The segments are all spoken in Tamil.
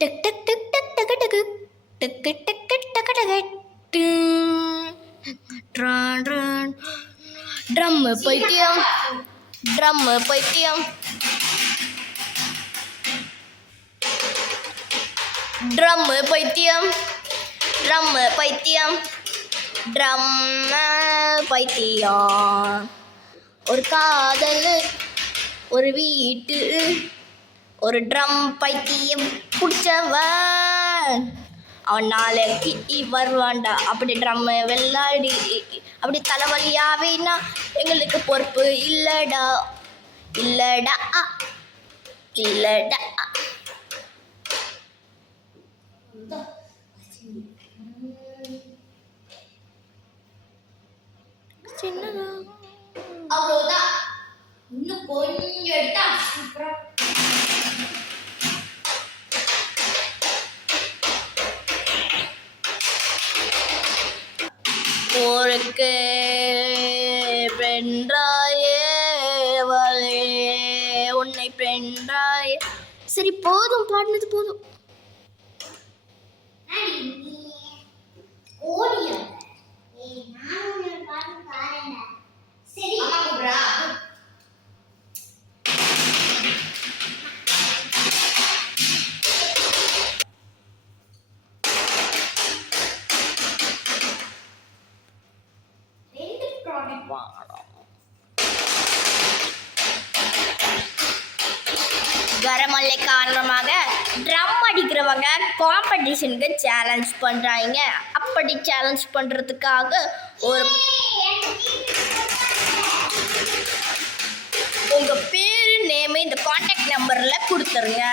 டக் டக் டக் டக் டக் டக் டக் டக் டக் டக் டக் ட்ரம் பைத்தியம் ட்ரம் பைத்தியம் ட்ரம் பைத்தியம் ட்ரம் பைத்தியம் ட்ரம் பைத்தியம். ஒரு காதல் ஒரு வீட்டு ஒரு ட்ரம் பைத்தியம் பிடிச்சவன் அவன் நாளைக்கு வருவான்டா. அப்படி ட்ரம்மு வெள்ளாடி அப்படி தலைவலியாவினா எங்களுக்கு பொறுப்பு இல்லைடா இல்லைடா இல்லைடா. சின்னதா அவ்வளோதான். இன்னும் கொஞ்சம் எடுத்தா சூப்பரா. ஊருக்கு பெண்றாயே வலே உன்னை பெண்றாயே. சரி போதும், பாடினது போதும். கரமழை காரணமாக ட்ரம் அடிக்கிறவங்க காம்படிஷனுக்கு சேலஞ்ச் பண்ணுறாங்க. அப்படி சேலஞ்ச் பண்ணுறதுக்காக ஒரு உங்கள் பேர் நேமு இந்த கான்டாக்ட் நம்பரில் கொடுத்துருங்க.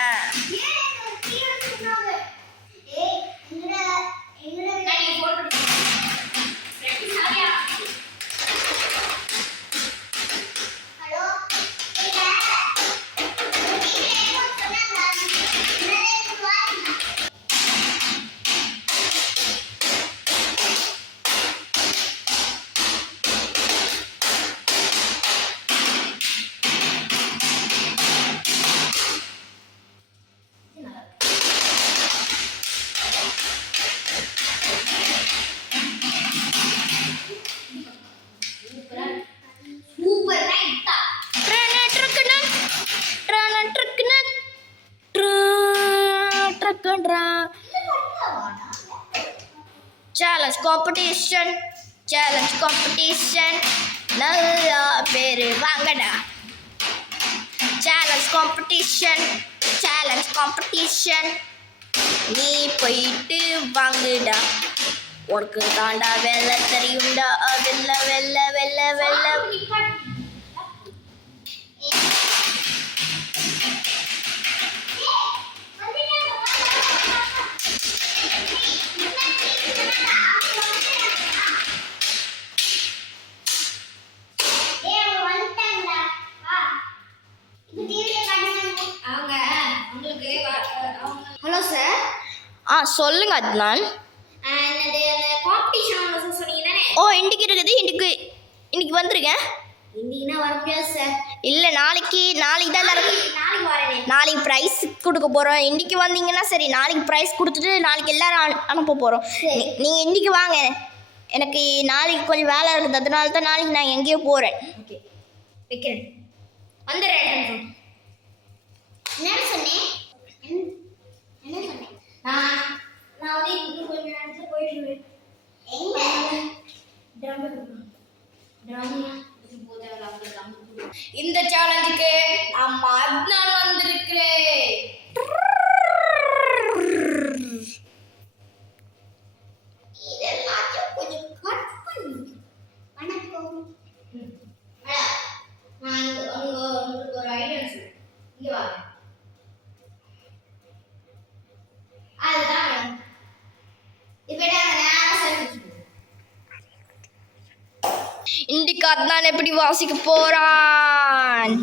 சேலஞ்ச் காம்படிஷன் சேலஞ்ச் காம்படிஷன் நல்லா பேரு வாங்கடா. சேலஞ்ச் காம்படிஷன் சேலஞ்ச் காம்படிஷன் நீ போயிட்டு வாங்குடா. உனக்கு தாண்டா வெள்ள தெரியும்டா வெள்ள வெள்ள வெள்ள வெள்ள. Hello sir. சொல்லுங்க அத்னான். காம்படிஷன் சொன்னீங்க தானே? இன்னைக்கு இருக்குது. இன்னைக்கு வந்துருங்க. இன்னைக்குனா வர முடியாது சார். இல்லை நாளைக்கு தான் நாளைக்கு வரேன். நாளைக்கு ப்ரைஸ் கொடுக்க போகிறோம். இன்றைக்கி வந்தீங்கன்னா சரி, நாளைக்கு ப்ரைஸ் கொடுத்துட்டு நாளைக்கு எல்லோரும் அனுப்ப போகிறோம். நீங்கள் இன்றைக்கி வாங்க, எனக்கு நாளைக்கு கொஞ்சம் வேலை இருக்குது, அதனால தான் நாளைக்கு நான் எங்கேயோ போகிறேன். ஓகே வைக்கிறேன், வந்துடுறேன். என்ன சொன்னேன்? நான் வந்து இன்னும் கொஞ்சம் நேரத்தில் போயிட்டு இந்த சேலஞ்சுக்கு நம்ம அத்னான் வந்திருக்கிறேன். இதெல்லாம் கொஞ்சம் கட் பண்ணி. வணக்கம். நான் உங்களுக்கு ஒரு ஐடியா சொல்றேன். இங்க வாங்க. அதுதான் இப்ப இன்றைக்கு அத்னான் எப்படி வாசிக்க போறான்?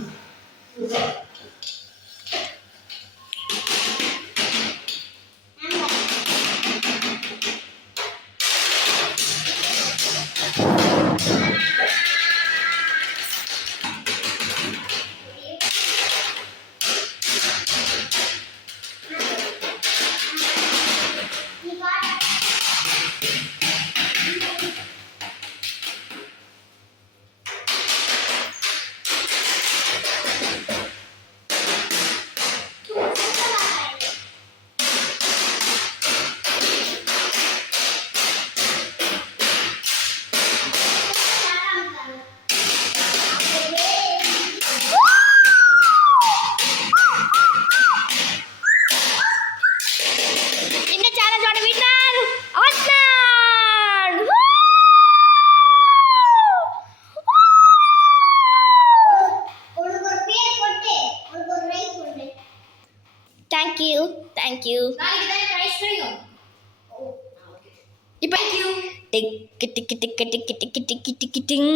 சேலஞ்சோட வின்னர் ஆத்மன். உனக்கு ஒரு பேர் போட்டு உனக்கு ஒரு ரைட் போடு. Thank you. நாளைக்கு தான் பிரைஸ் கிடைக்கும். ஓகே. இப்போ டிக்கு டிக்கு டிக்கு டிக்கு டிக்கு டிக்கு டிக்கு டிங்.